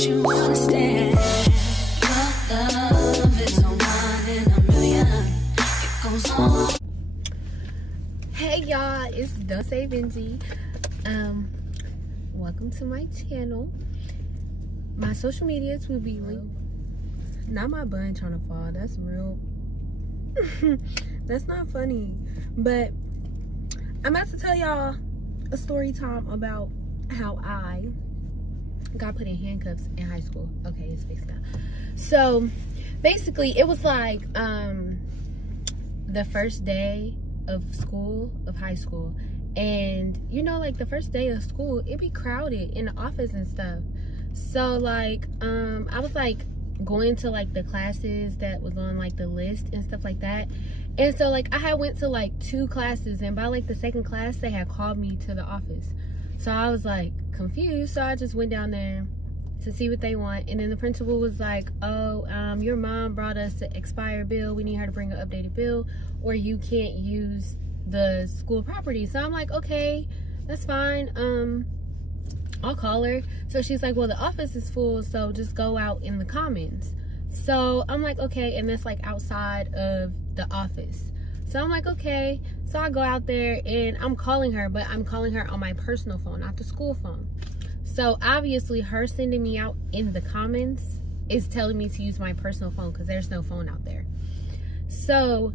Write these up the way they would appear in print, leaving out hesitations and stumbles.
don't you understand? Your love is on one in a million. It goes on. Hey y'all, it's Dolceebenjii. Welcome to my channel. My social medias will be linked. Not my bun trying to fall. That's real. That's not funny. But I'm about to tell y'all a story time about how I got put in handcuffs in high school. Okay, it's fixed now. So basically it was like the first day of school, of high school, and you know, like the first day of school, it'd be crowded in the office and stuff. So like I was like going to like the classes that was on like the list and stuff like that. And so like I had went to like 2 classes, and by like the second class they had called me to the office. So I was like confused, so I just went down there to see what they want. And then the principal was like, oh, your mom brought us an expired bill, we need her to bring an updated bill, or you can't use the school property. So I'm like, okay, that's fine, I'll call her. So she's like, well, the office is full, so just go out in the commons. So I'm like, okay, and that's like outside of the office. So I'm like, okay. So I go out there and I'm calling her, but I'm calling her on my personal phone, not the school phone. So obviously her sending me out in the commons is telling me to use my personal phone because there's no phone out there. So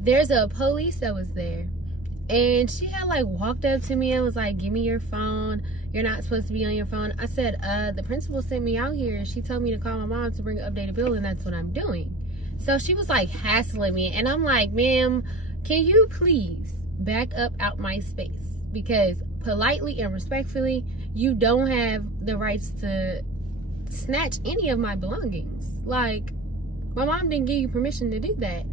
there's a police that was there, and she had like walked up to me and was like, give me your phone, you're not supposed to be on your phone. I said, the principal sent me out here, she told me to call my mom to bring an updated bill, and that's what I'm doing. So she was like hassling me, and I'm like, ma'am, can you please back up out my space? Because politely and respectfully, you don't have the rights to snatch any of my belongings. Like, my mom didn't give you permission to do that.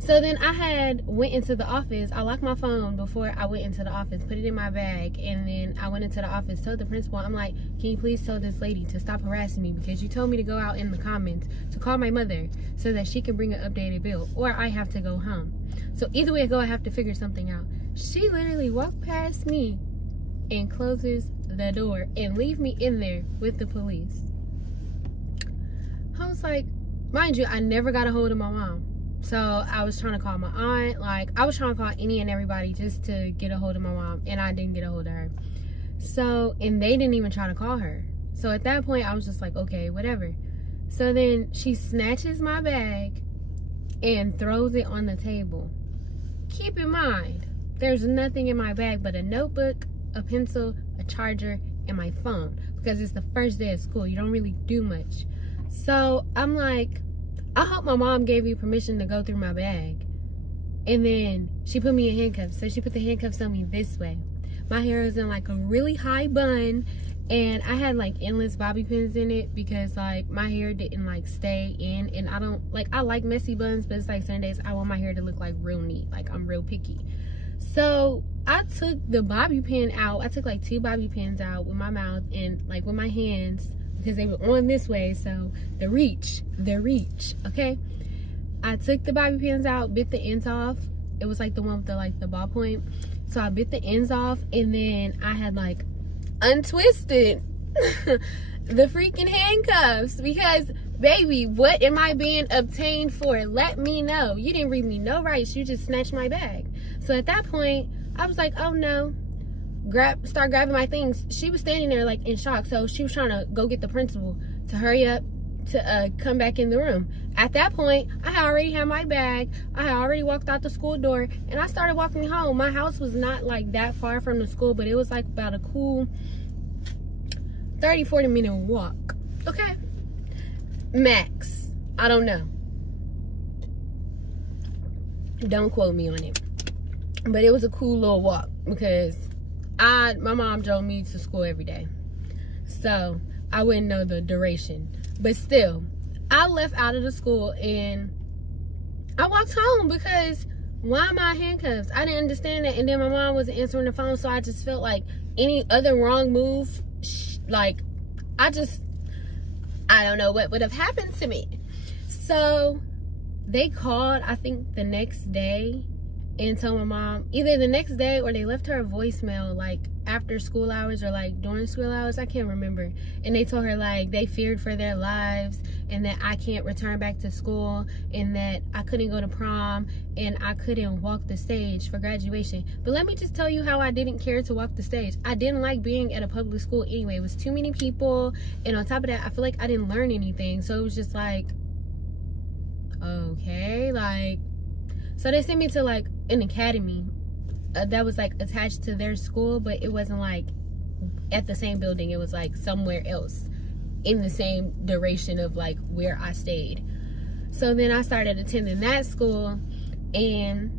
So then I had went into the office. I locked my phone before I went into the office, put it in my bag, and then I went into the office, told the principal, I'm like, can you please tell this lady to stop harassing me, because you told me to go out in the commons to call my mother so that she can bring an updated bill, or I have to go home. So either way I go, I have to figure something out. She literally walked past me and closes the door and leave me in there with the police. I was like, mind you, I never got a hold of my mom. So I was trying to call my aunt, like I was trying to call any and everybody just to get a hold of my mom, and I didn't get a hold of her. So, and they didn't even try to call her. So at that point I was just like, okay, whatever. So then she snatches my bag and throws it on the table. Keep in mind, there's nothing in my bag but a notebook, a pencil, a charger, and my phone, because it's the first day of school. You don't really do much. So I'm like, I hope my mom gave you permission to go through my bag. And then she put me in handcuffs. So she put the handcuffs on me this way. My hair was in like a really high bun, and I had like endless bobby pins in it because like my hair didn't like stay in, and I don't like, I like messy buns, but it's like some days I want my hair to look like real neat. Like I'm real picky. So I took the bobby pin out. I took like 2 bobby pins out with my mouth and like with my hands, because they were on this way, so the reach, okay? I took the bobby pins out, bit the ends off. It was like the one with the like the ballpoint. So I bit the ends off, and then I had like untwisted the freaking handcuffs, because baby, what am I being obtained for? Let me know. You didn't read me no rights, you just snatched my bag. So at that point, I was like, oh no. Start grabbing my things. She was standing there like in shock, so she was trying to go get the principal to hurry up to come back in the room. At that point, I had already had my bag, I had already walked out the school door, and I started walking home. My house was not like that far from the school, but it was like about a cool 30-40 minute walk, okay, max. I don't know, don't quote me on it, but it was a cool little walk, because my mom drove me to school every day, so I wouldn't know the duration. But still, I left out of the school and I walked home, because why am I handcuffs? I didn't understand that. And then my mom wasn't answering the phone, so I just felt like any other wrong move, like I don't know what would have happened to me. So they called, I think the next day, and told my mom either the next day or they left her a voicemail like after school hours or like during school hours. I can't remember. And they told her like they feared for their lives and that I can't return back to school and that I couldn't go to prom and I couldn't walk the stage for graduation. But let me just tell you how I didn't care to walk the stage. I didn't like being at a public school anyway. It was too many people, and on top of that, I feel like I didn't learn anything. So it was just like, okay, like, so they sent me to like an academy that was like attached to their school, but it wasn't like at the same building. It was like somewhere else in the same duration of like where I stayed. So then I started attending that school, and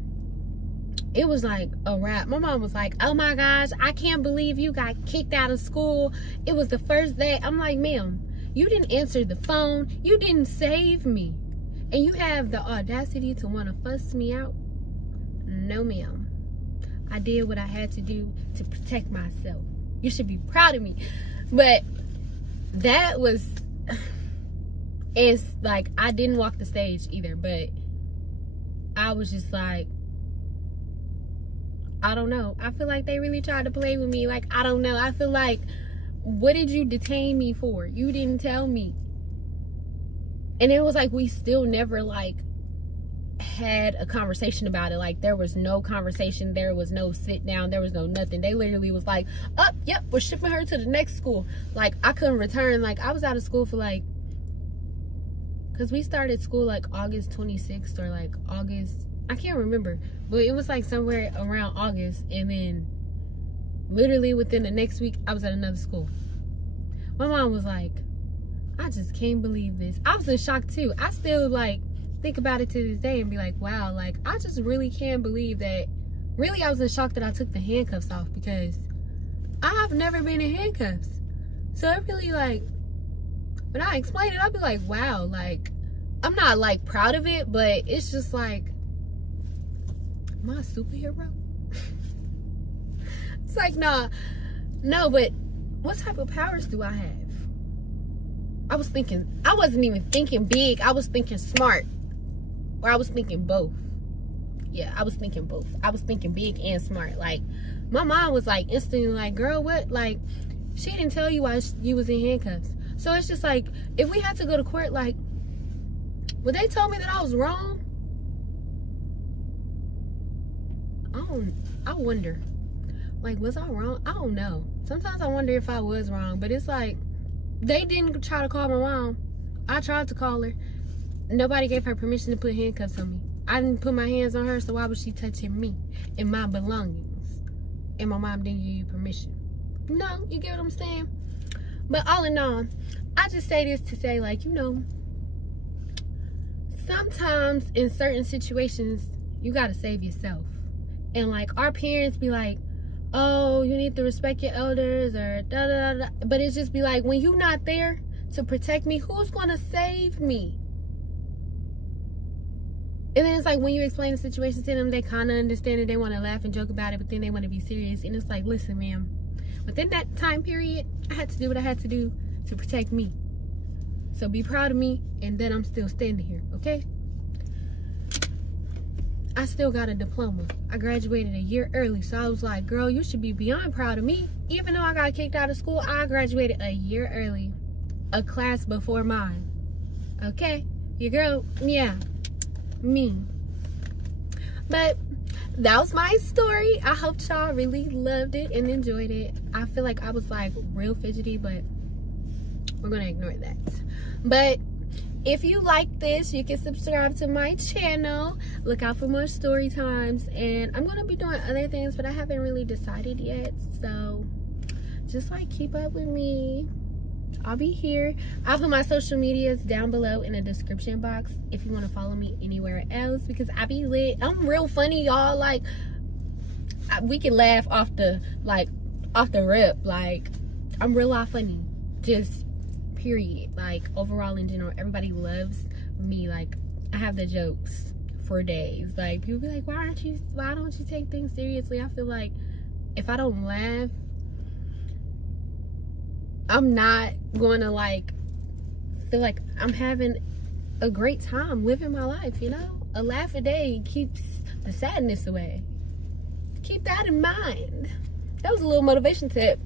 it was like a wrap. My mom was like, oh my gosh, I can't believe you got kicked out of school. It was the first day. I'm like, ma'am, you didn't answer the phone. You didn't save me. And you have the audacity to want to fuss me out? No, ma'am. I did what I had to do to protect myself. You should be proud of me. But that was, it's like, I didn't walk the stage either, but I was just like, I don't know. I feel like they really tried to play with me. Like, I don't know. I feel like, what did you detain me for? You didn't tell me. And it was like, we still never like had a conversation about it. Like, there was no conversation. There was no sit down. There was no nothing. They literally was like, oh, yep, we're shipping her to the next school. Like, I couldn't return. Like, I was out of school for like, because we started school like August 26th or like August, I can't remember, but it was like somewhere around August. And then literally within the next week, I was at another school. My mom was like, I just can't believe this. I was in shock too. I still like think about it to this day and be like, wow, like I just really can't believe that. Really, I was in shock that I took the handcuffs off, because I've never been in handcuffs. So it really, like, when I explain it, I'll be like, wow, like, I'm not like proud of it, but it's just like, am I a superhero? It's like, nah, no, but what type of powers do I have? I was thinking, I wasn't even thinking big. I was thinking smart. Or I was thinking both. Yeah, I was thinking both. I was thinking big and smart. Like, my mom was like instantly like, girl, what? Like, she didn't tell you why you was in handcuffs. So it's just like, if we had to go to court, like, would they tell me that I was wrong? I wonder. Like, was I wrong? I don't know. Sometimes I wonder if I was wrong. But it's like, they didn't try to call my mom. I tried to call her. Nobody gave her permission to put handcuffs on me. I didn't put my hands on her, so why was she touching me and my belongings? And my mom didn't give you permission. No, you get what I'm saying? But all in all, I just say this to say, like, you know, sometimes in certain situations, you gotta save yourself. And like, our parents be like, oh, you need to respect your elders, or da da da. But it's just be like, when you're not there to protect me, who's gonna save me? And then it's like, when you explain the situation to them, they kind of understand it. They want to laugh and joke about it, but then they want to be serious. And it's like, listen, ma'am, within that time period, I had to do what I had to do to protect me. So be proud of me, and then I'm still standing here, okay? I still got a diploma. I graduated a year early, so I was like, girl, you should be beyond proud of me. Even though I got kicked out of school, I graduated a year early, a class before mine, okay? Your girl, yeah, me. But that was my story. I hope y'all really loved it and enjoyed it. I feel like I was like real fidgety, but we're gonna ignore that. But if you like this, you can subscribe to my channel. Look out for more story times. And I'm gonna be doing other things, but I haven't really decided yet. So just like keep up with me. I'll be here. I'll put my social medias down below in the description box if you want to follow me anywhere else, because I be lit. I'm real funny, y'all. Like, we can laugh off the rip. Like, I'm real life funny. Just period. Like, overall in general, everybody loves me. Like, I have the jokes for days. Like, people be like, why don't you take things seriously? I feel like if I don't laugh, I'm not going to like feel like I'm having a great time living my life, you know? A laugh a day keeps the sadness away. Keep that in mind. That was a little motivation tip.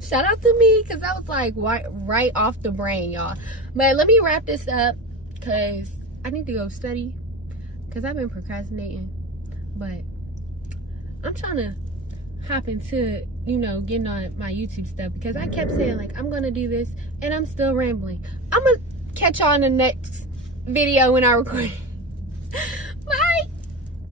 Shout out to me, because that was like right off the brain, y'all. But let me wrap this up, because I need to go study, because I've been procrastinating. But I'm trying to hop into, you know, getting on my YouTube stuff, because I kept saying like I'm gonna do this and I'm still rambling. I'm gonna catch y'all in the next video when I record.